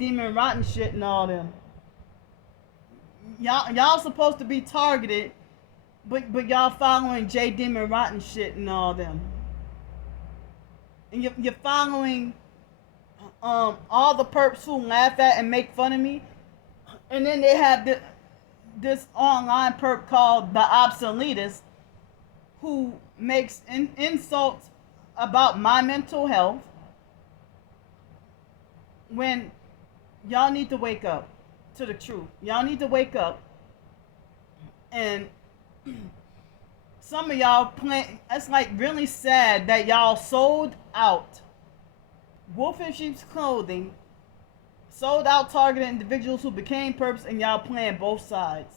Demon Rotten shit and all them. Y'all supposed to be targeted, but y'all following J Demon Rotten shit and all them. And you're following all the perps who laugh at and make fun of me. And then they have this online perp called the Obsoletist who makes insults about my mental health when y'all need to wake up to the truth. Y'all need to wake up. And some of y'all it's like really sad that y'all sold out Wolf in Sheep's Clothing, sold out targeted individuals who became perps, and y'all playing both sides.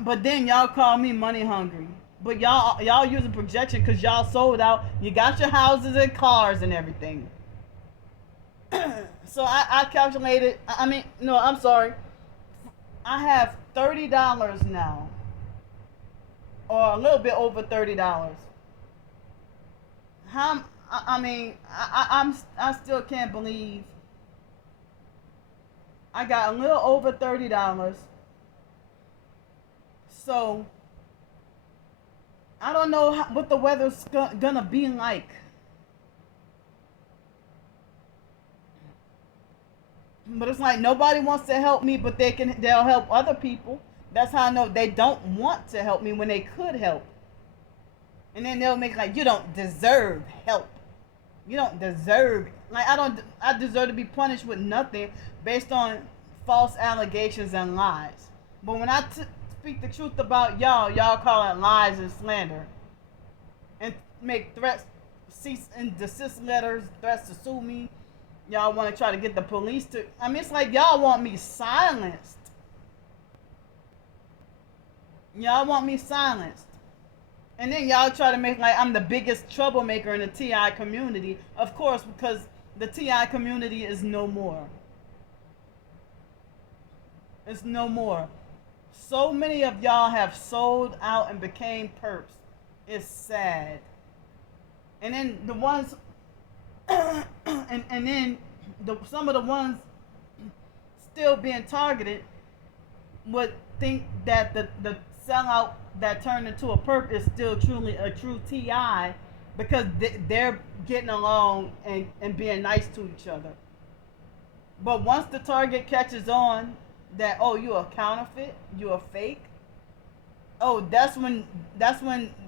But then y'all call me money hungry. But y'all using projection because y'all sold out. You got your houses and cars and everything. So I calculated. No, I'm sorry. I have $30 now, or a little bit over $30. I still can't believe I got a little over $30. So I don't know what the weather's gonna be like. But it's like nobody wants to help me, but they'll help other people. That's how I know they don't want to help me when they could help. And then they'll make like, you don't deserve help. You don't deserve, I deserve to be punished with nothing based on false allegations and lies. But when I speak the truth about y'all call it lies and slander. And make threats, cease and desist letters, threats to sue me. Y'all want to try to get the police to, it's like y'all want me silenced. Y'all want me silenced. And then y'all try to make like I'm the biggest troublemaker in the TI community. Of course, because the TI community is no more. It's no more. So many of y'all have sold out and became perps. It's sad. And then the ones and then some of the ones still being targeted would think that the sellout that turned into a perp is still truly a true TI because they're getting along and being nice to each other. But once the target catches on that, oh, you a counterfeit, you a fake, oh, that's when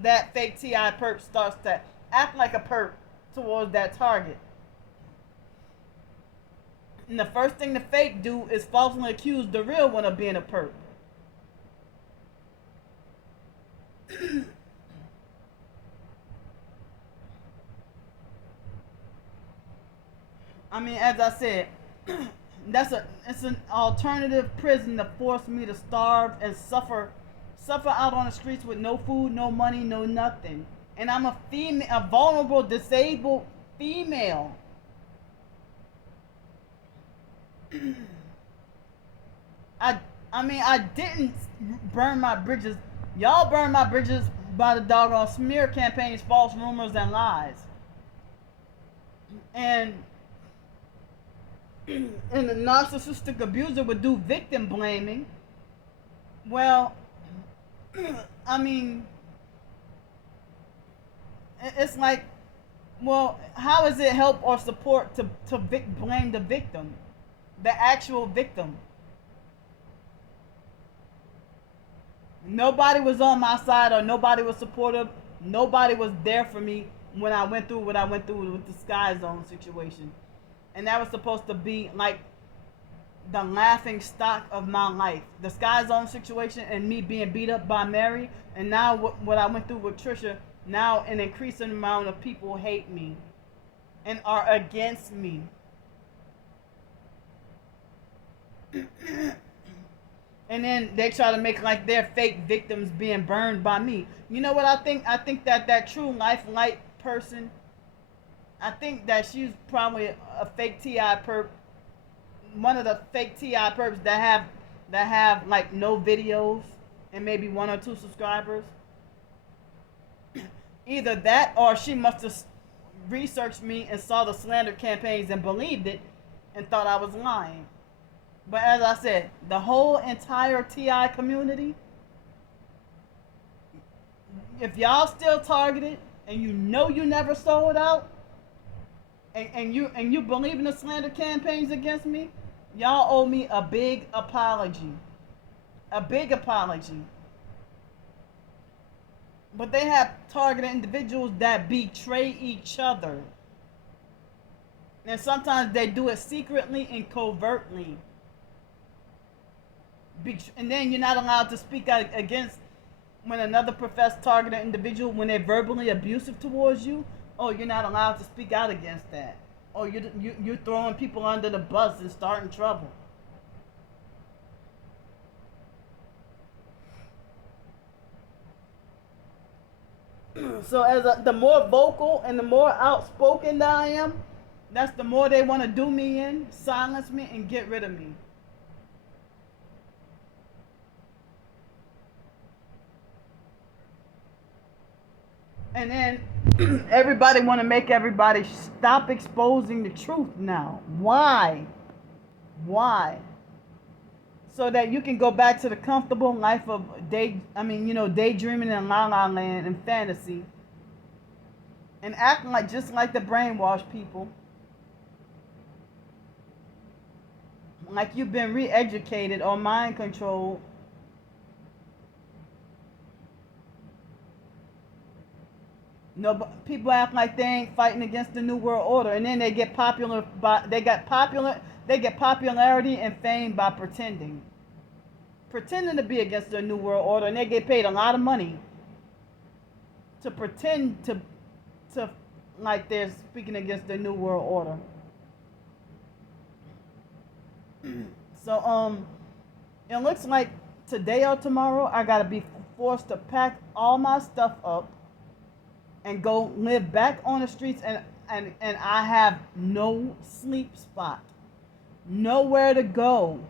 that fake TI perp starts to act like a perp towards that target. And the first thing the fake do is falsely accuse the real one of being a perp. As I said, it's an alternative prison to force me to starve and suffer out on the streets with no food, no money, no nothing. And I'm a female, a vulnerable, disabled female. I didn't burn my bridges. Y'all burned my bridges by the doggone smear campaigns, false rumors, and lies. And the narcissistic abuser would do victim blaming. Well, it's like, well, how is it help or support to blame the victim, the actual victim? Nobody was on my side, or nobody was supportive. Nobody was there for me when I went through what I went through with the Sky Zone situation. And that was supposed to be like the laughing stock of my life. The Sky Zone situation and me being beat up by Mary, and now what I went through with Trisha, now an increasing amount of people hate me and are against me. And then they try to make like they're fake victims being burned by me. You know what I think? I think that true life light person, I think that she's probably a fake TI perp. One of the fake TI perps that have like no videos and maybe 1 or 2 subscribers. Either that, or she must have researched me and saw the slander campaigns and believed it, and thought I was lying. But as I said, the whole entire TI community, if y'all still targeted and you know you never sold out, and you believe in the slander campaigns against me, y'all owe me a big apology. A big apology. But they have targeted individuals that betray each other. And sometimes they do it secretly and covertly. And then you're not allowed to speak out against when another professed targeted individual, when they're verbally abusive towards you. Oh, you're not allowed to speak out against that. Oh, you're throwing people under the bus and starting trouble. So the more vocal and the more outspoken that I am, that's the more they want to do me in, silence me, and get rid of me. And then everybody want to make everybody stop exposing the truth now. Why? Why? So that you can go back to the comfortable life of daydreaming in la la land and fantasy, and acting like just like the brainwashed people, like you've been re-educated or mind controlled. No, people act like they ain't fighting against the new world order, and then they get popularity and fame by pretending to be against the new world order, and they get paid a lot of money to pretend to like they're speaking against the new world order. So it looks like today or tomorrow I gotta be forced to pack all my stuff up and go live back on the streets, and I have no sleep spot. Nowhere to go.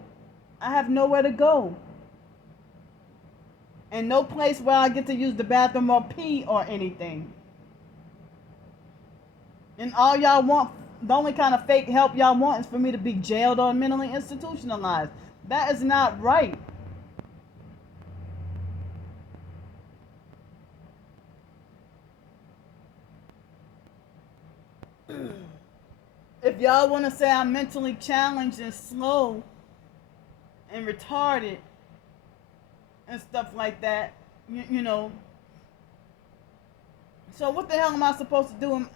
I have nowhere to go. And no place where I get to use the bathroom or pee or anything. And all y'all want, the only kind of fake help y'all want is for me to be jailed or mentally institutionalized. That is not right. If y'all want to say I'm mentally challenged and slow and retarded and stuff like that, you know. So what the hell am I supposed to do?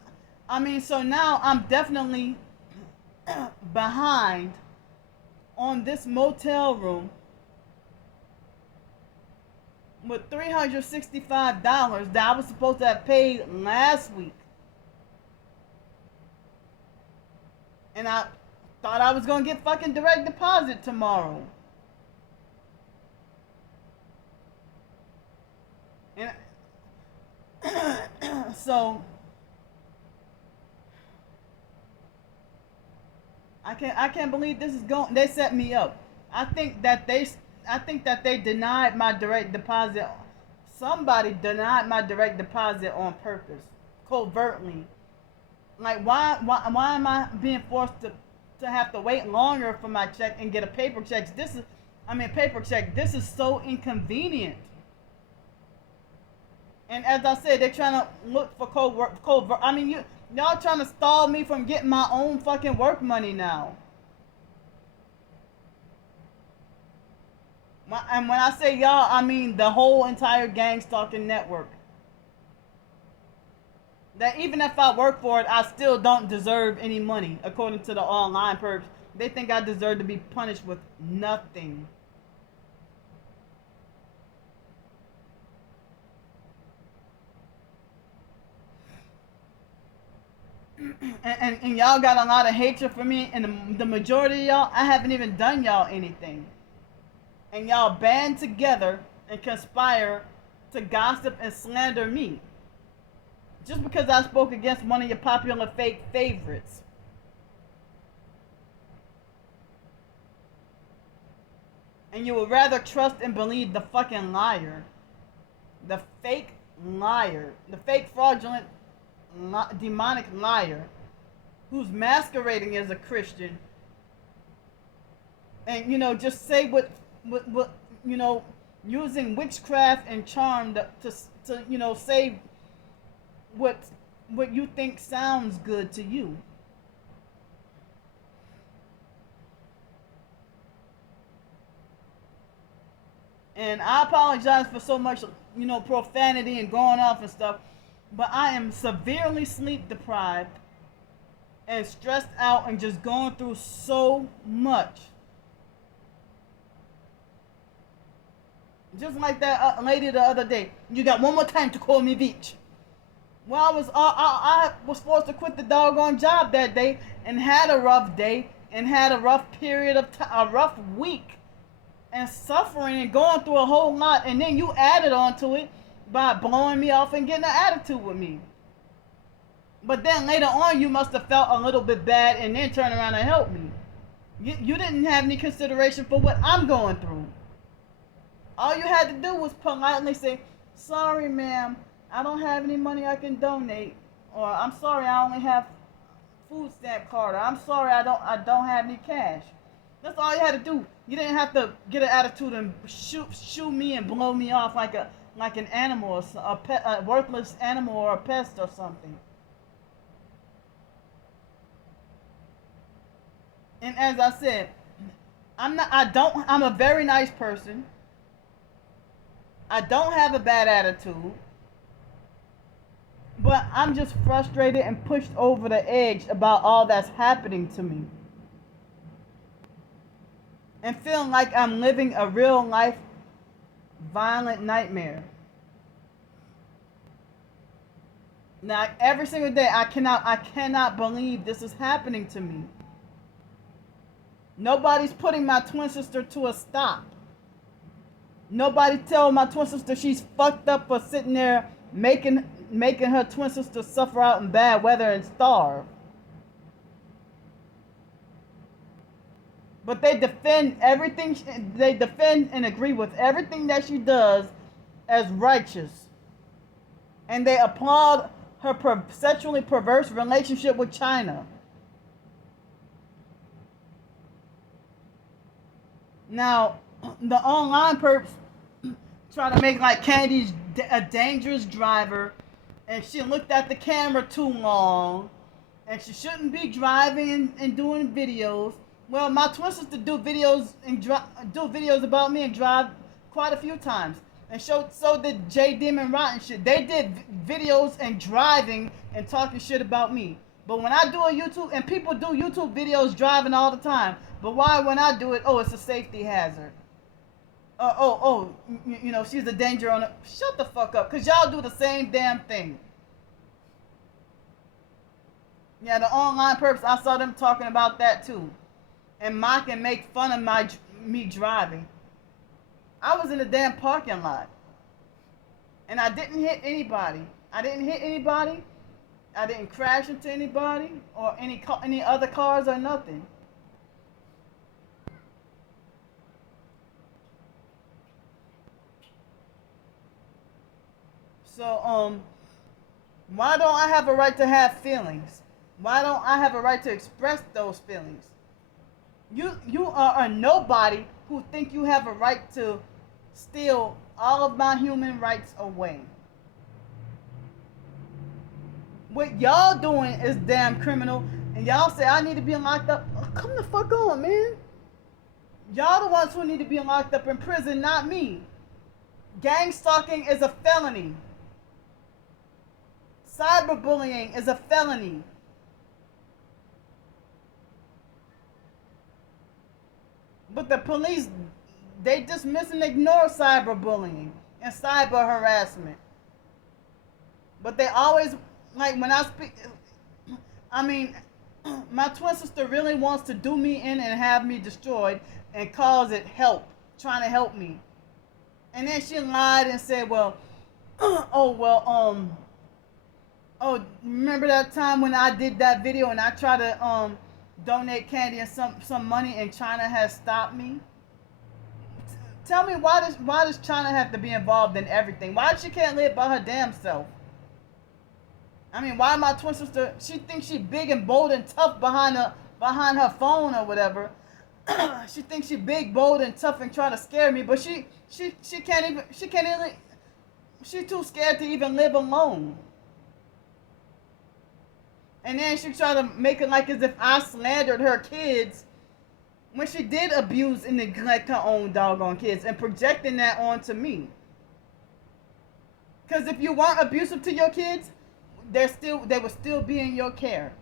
I mean, so now I'm definitely behind on this motel room with $365 that I was supposed to have paid last week. And I thought I was going to get fucking direct deposit tomorrow. And so I can't believe this is going. They set me up. I think that they denied my direct deposit. Somebody denied my direct deposit on purpose, covertly. Like, why am I being forced to have to wait longer for my check and get a paper check? Paper check. This is so inconvenient. And as I said, they're trying to look for covert. I mean, y'all trying to stall me from getting my own fucking work money now. And when I say y'all, I mean the whole entire gang stalking network. That even if I work for it, I still don't deserve any money, according to the online perps. They think I deserve to be punished with nothing. And y'all got a lot of hatred for me, and the majority of y'all, I haven't even done y'all anything. And y'all band together and conspire to gossip and slander me. Just because I spoke against one of your popular fake favorites. And you would rather trust and believe the fucking liar. The fake liar. The fake fraudulent demonic liar who's masquerading as a Christian and just say what using witchcraft and charm to say what what you think sounds good to you. And I apologize for so much profanity and going off and stuff, but I am severely sleep deprived and stressed out and just going through so much. Just like that lady the other day. You got one more time to call me bitch. Well, I was forced to quit the doggone job that day and had a rough day and had a rough period of a rough week and suffering and going through a whole lot, and then you added on to it by blowing me off and getting an attitude with me. But then later on, you must have felt a little bit bad and then turn around and help me. You didn't have any consideration for what I'm going through. All you had to do was politely say, sorry, ma'am, I don't have any money I can donate. Or I'm sorry, I only have food stamp card. Or I'm sorry, I don't have any cash. That's all you had to do. You didn't have to get an attitude and shoot me and blow me off like an animal, or a worthless animal or a pest or something. And as I said, I'm a very nice person. I don't have a bad attitude. But I'm just frustrated and pushed over the edge about all that's happening to me. And feeling like I'm living a real life violent nightmare. Now, every single day, I cannot believe this is happening to me. Nobody's putting my twin sister to a stop. Nobody tell my twin sister she's fucked up for sitting there making her twin sister suffer out in bad weather and starve. But they defend everything. They defend and agree with everything that she does as righteous. And they applaud her sexually perverse relationship with China. Now, the online perps try to make like Candy's a dangerous driver, and she looked at the camera too long, and she shouldn't be driving and doing videos. Well, my twin sister do videos about me and drive quite a few times, and so did J Demon Rotten shit. They did videos and driving and talking shit about me. But when I do a YouTube, and people do YouTube videos driving all the time, but why when I do it, oh, it's a safety hazard. She's a danger on it. Shut the fuck up, because y'all do the same damn thing. Yeah, the online perps, I saw them talking about that too. And mock and make fun of me driving. I was in a damn parking lot. And I didn't hit anybody. I didn't crash into anybody or any other cars or nothing. So, why don't I have a right to have feelings? Why don't I have a right to express those feelings? You are a nobody who think you have a right to steal all of my human rights away. What y'all doing is damn criminal, and y'all say I need to be locked up. Oh, come the fuck on, man. Y'all the ones who need to be locked up in prison, not me. Gang stalking is a felony. Cyberbullying is a felony. But the police, they dismiss and ignore cyberbullying and cyber harassment. But they always, like when I speak, my twin sister really wants to do me in and have me destroyed and calls it help, trying to help me. And then she lied and said, remember that time when I did that video and I tried to donate Candy and some money and China has stopped me? Tell me why does China have to be involved in everything? Why she can't live by her damn self? Why my twin sister, she thinks she big and bold and tough behind her phone or whatever. She thinks she big, bold, and tough and trying to scare me, but she can't even she's too scared to even live alone. And then she try to make it like as if I slandered her kids when she did abuse and neglect her own doggone kids and projecting that onto me. Because if you weren't abusive to your kids, they would still be in your care.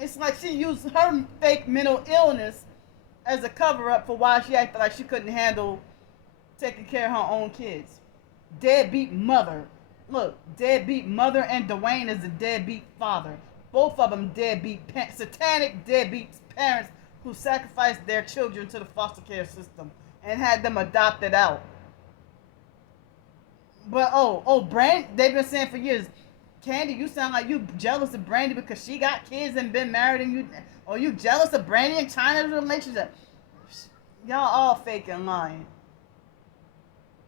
It's like she used her fake mental illness as a cover up for why she acted like she couldn't handle taking care of her own kids. Deadbeat mother. Look, deadbeat mother and Dwayne is a deadbeat father. Both of them deadbeat, satanic deadbeat parents who sacrificed their children to the foster care system and had them adopted out. But Brandy, they've been saying for years, Candy, you sound like you jealous of Brandy because she got kids and been married, and you jealous of Brandy and China's relationship. Y'all all fake and lying.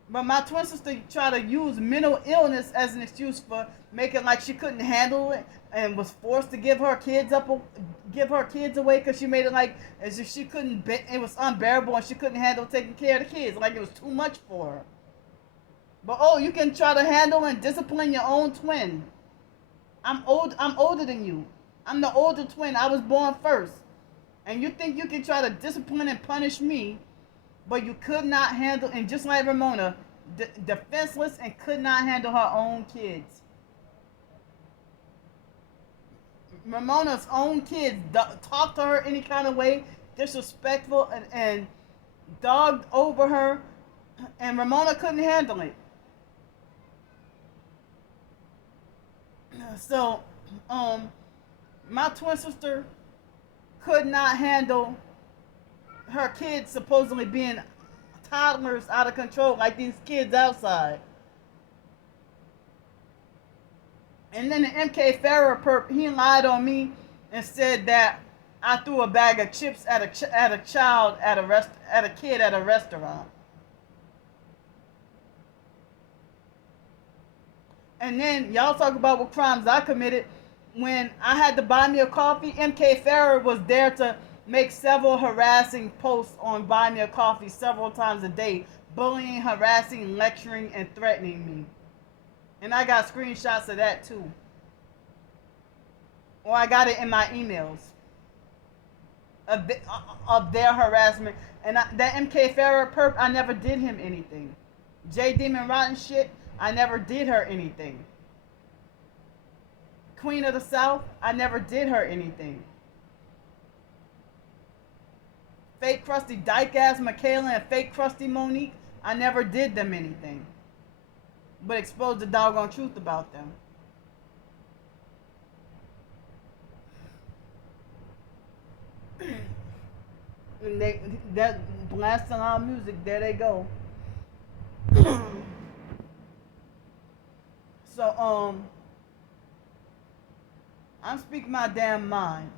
But my twin sister tried to use mental illness as an excuse for making like she couldn't handle it and was forced to give her kids away because she made it like as if she couldn't. It was unbearable and she couldn't handle taking care of the kids, like it was too much for her. But you can try to handle and discipline your own twin. I'm older than you. I'm the older twin. I was born first. And you think you can try to discipline and punish me, but you could not handle, and just like Ramona, defenseless and could not handle her own kids. Ramona's own kids talked to her any kind of way, disrespectful and dogged over her, and Ramona couldn't handle it. So, my twin sister could not handle her kids supposedly being toddlers out of control like these kids outside. And then the MK Farrah perp, he lied on me and said that I threw a bag of chips at a kid at a restaurant. And then y'all talk about what crimes I committed. When I had to buy me a coffee, MK Farrah was there to make several harassing posts on Buy Me a Coffee several times a day, bullying, harassing, lecturing, and threatening me. And I got screenshots of that too. Or I got it in my emails of their harassment. And that MK Farrah perp, I never did him anything. J Demon Rotten shit, I never did her anything. Queen of the South, I never did her anything. Fake crusty dyke ass Michaela and fake crusty Monique, I never did them anything. But exposed the doggone truth about them. And that blasting our music, there they go. So, I'm speaking my damn mind.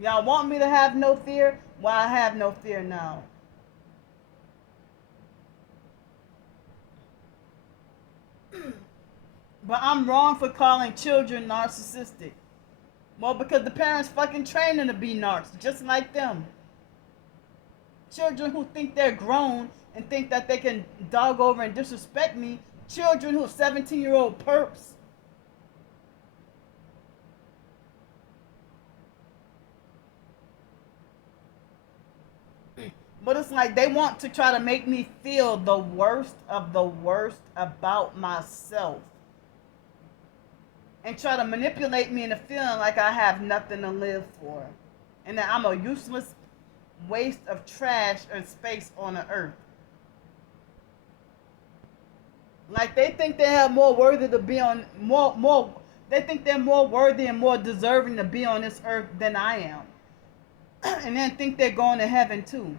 Y'all want me to have no fear? Well, I have no fear now. But I'm wrong for calling children narcissistic. Well, because the parents fucking train them to be narcs, just like them. Children who think they're grown and think that they can dog over and disrespect me. Children who are 17-year-old perps. But it's like they want to try to make me feel the worst of the worst about myself. And try to manipulate me into feeling like I have nothing to live for. And that I'm a useless waste of trash and space on the earth. Like they think they have more worthy to be on they think they're more worthy and more deserving to be on this earth than I am. And then think they're going to heaven too.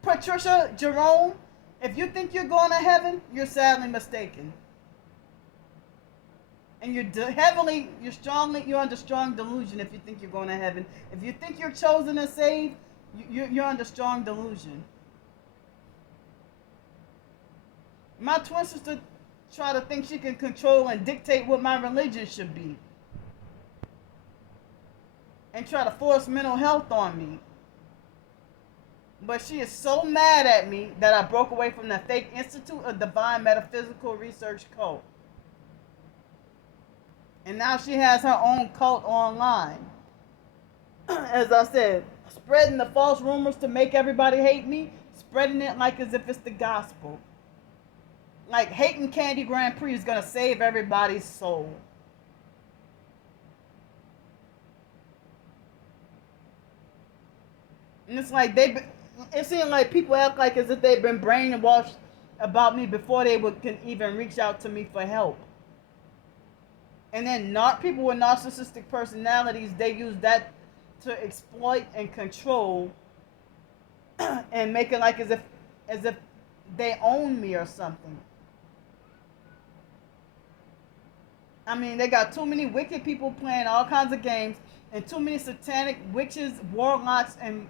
Patricia Jerome, if you think you're going to heaven, you're sadly mistaken. And you're under strong delusion if you think you're going to heaven. If you think you're chosen and saved, you're under strong delusion. My twin sister try to think she can control and dictate what my religion should be. and try to force mental health on me. But she is so mad at me that I broke away from the fake Institute of Divine Metaphysical Research cult. And now she has her own cult online. As I said, spreading the false rumors to make everybody hate me, spreading it like as if it's the gospel. Like hating Candy Grandpre is going to save everybody's soul. And it's like it seems like people act like as if they've been brainwashed about me before they can even reach out to me for help. And then not people with narcissistic personalities, they use that to exploit and control and make it like as if they own me or something. I mean, they got too many wicked people playing all kinds of games, and too many satanic witches, warlocks, and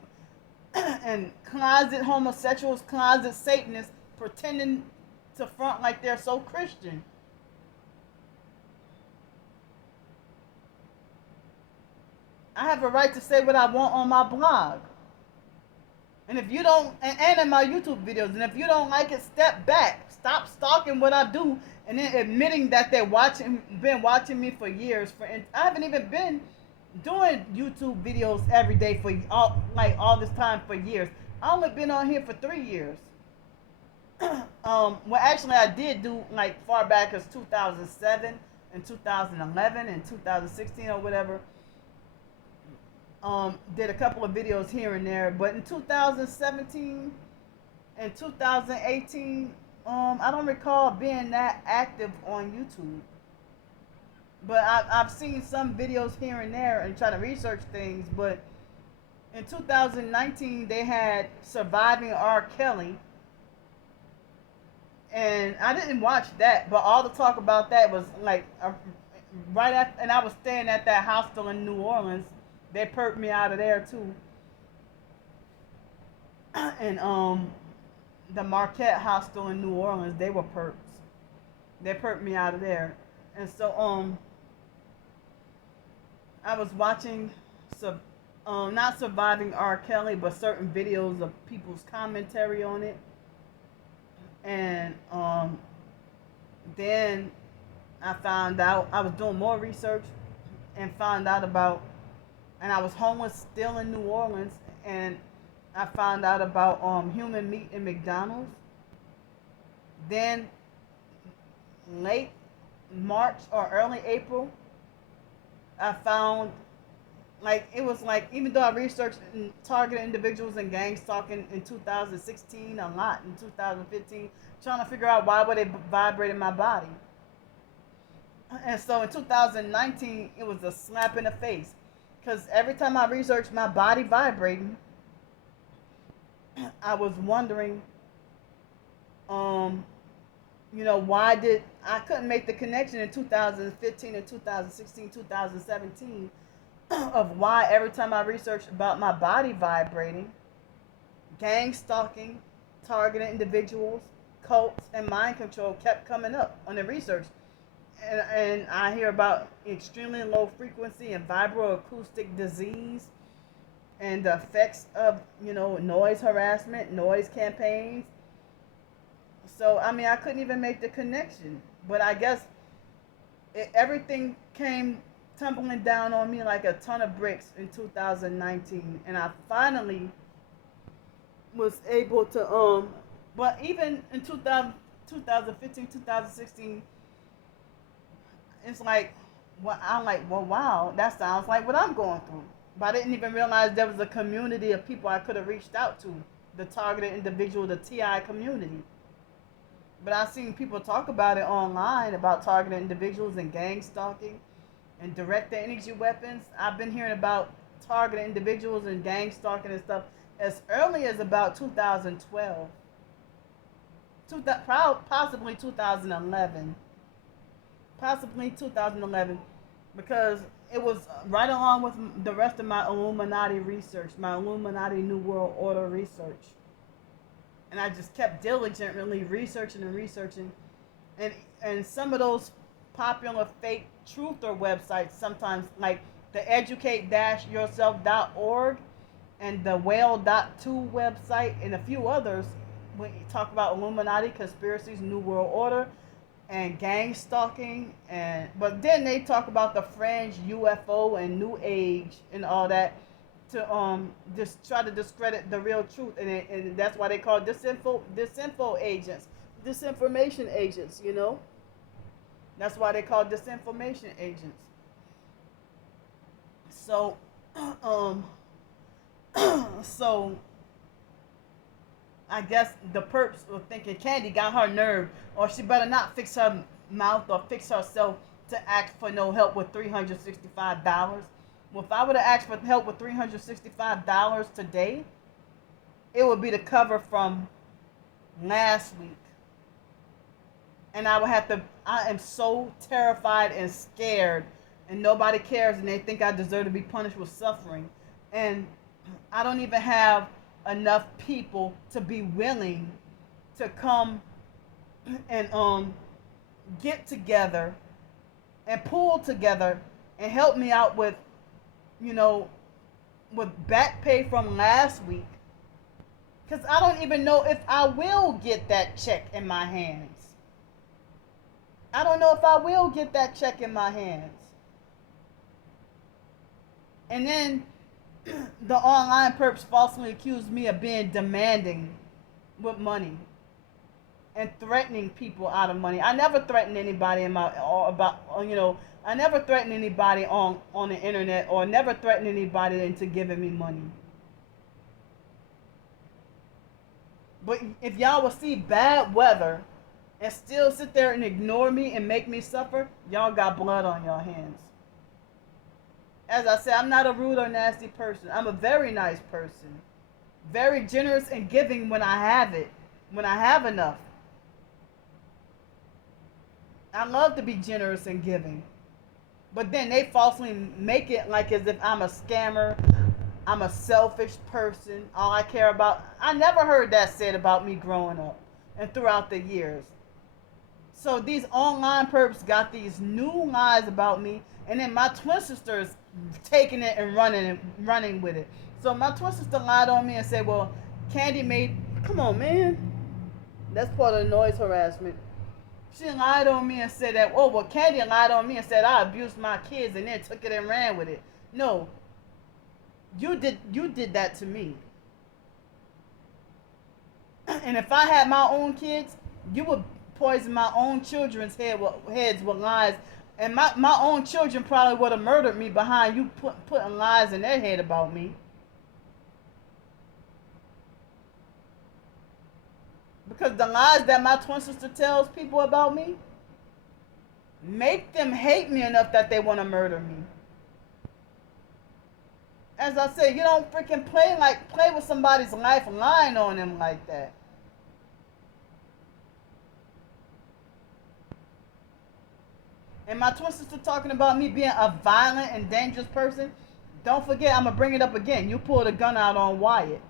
closet homosexuals, closet Satanists pretending to front like they're so Christian. I have a right to say what I want on my blog. And if you don't, and in my YouTube videos, and if you don't like it, step back. Stop stalking what I do, and then admitting that they're been watching me for years. I haven't even been doing YouTube videos every day for all this time for years. I only been on here for 3 years. Well, actually, I did do like far back as 2007 and 2011 and 2016 or whatever. Did a couple of videos here and there, but in 2017 and 2018, I don't recall being that active on YouTube. But I've seen some videos here and there and try to research things. But in 2019, they had Surviving R. Kelly, and I didn't watch that, but all the talk about that was like right after, and I was staying at that hostel in New Orleans. They perked me out of there too. And the Marquette Hostel in New Orleans, they were perks. They perked me out of there. And so I was watching not Surviving R. Kelly, but certain videos of people's commentary on it. And then I found out, I was doing more research and found out about, and I was homeless still in New Orleans, and I found out about human meat in McDonald's. Then late March or early April, I found, like, it was like, even though I researched and targeted individuals and gang stalking in 2016, a lot in 2015, trying to figure out why were they vibrating my body. And so in 2019, it was a slap in the face. Because every time I researched my body vibrating, I was wondering, why I couldn't make the connection in 2015 and 2016, 2017 of why every time I researched about my body vibrating, gang stalking, targeted individuals, cults, and mind control kept coming up on the research. And I hear about extremely low frequency and vibroacoustic disease and the effects of, noise harassment, noise campaigns. So, I mean, I couldn't even make the connection. But I guess everything came tumbling down on me like a ton of bricks in 2019. And I finally was able to, but even in 2015, 2016, it's like, I'm like, well, wow, that sounds like what I'm going through. But I didn't even realize there was a community of people I could have reached out to, the targeted individual, the TI community. But I've seen people talk about it online, about targeted individuals and gang stalking and direct energy weapons. I've been hearing about targeted individuals and gang stalking and stuff as early as about 2012, possibly 2011. Possibly 2011, because it was right along with the rest of my Illuminati research, my Illuminati New World Order research. And I just kept diligently researching and researching. And some of those popular fake truther websites sometimes, like the educate-yourself.org and the whale.2 website and a few others when you talk about Illuminati, conspiracies, New World Order, and gang stalking, and but then they talk about the fringe, UFO, and New Age and all that to just try to discredit the real truth, and that's why they call disinfo agents, disinformation agents. You know, that's why they call disinformation agents. So, um, so I guess the perps were thinking Candy got her nerve, or she better not fix her mouth or fix herself to ask for no help with $365. Well, if I would have asked for help with $365 today, it would be the cover from last week. And I would have to, I am so terrified and scared, and nobody cares, and they think I deserve to be punished with suffering. And I don't even have enough people to be willing to come and get together and pull together and help me out with, you know, with back pay from last week, because I don't even know if I will get that check in my hands. I don't know if I will get that check in my hands. And then the online perps falsely accused me of being demanding with money and threatening people out of money. I never threatened anybody in my or about you know, I never threatened anybody on the internet, or never threatened anybody into giving me money. But if y'all will see bad weather and still sit there and ignore me and make me suffer, y'all got blood on your hands. As I said, I'm not a rude or nasty person. I'm a very nice person. Very generous and giving when I have it, when I have enough. I love to be generous and giving. But then they falsely make it like as if I'm a scammer, I'm a selfish person. All I care about. I never heard that said about me growing up and throughout the years. So these online perps got these new lies about me, and then my twin sister's taking it and running with it. So my twin sister lied on me and said, "Well, Candy made." Come on, man. That's part of the noise harassment. She lied on me and said that. Oh, well, Candy lied on me and said I abused my kids, and then took it and ran with it. No, you did that to me. And if I had my own kids, you would poison my own children's heads with lies. And my own children probably would have murdered me behind you putting lies in their head about me. Because the lies that my twin sister tells people about me make them hate me enough that they want to murder me. As I said, you don't freaking play with somebody's life lying on them like that. And my twin sister talking about me being a violent and dangerous person. Don't forget, I'm going to bring it up again. You pulled a gun out on Wyatt.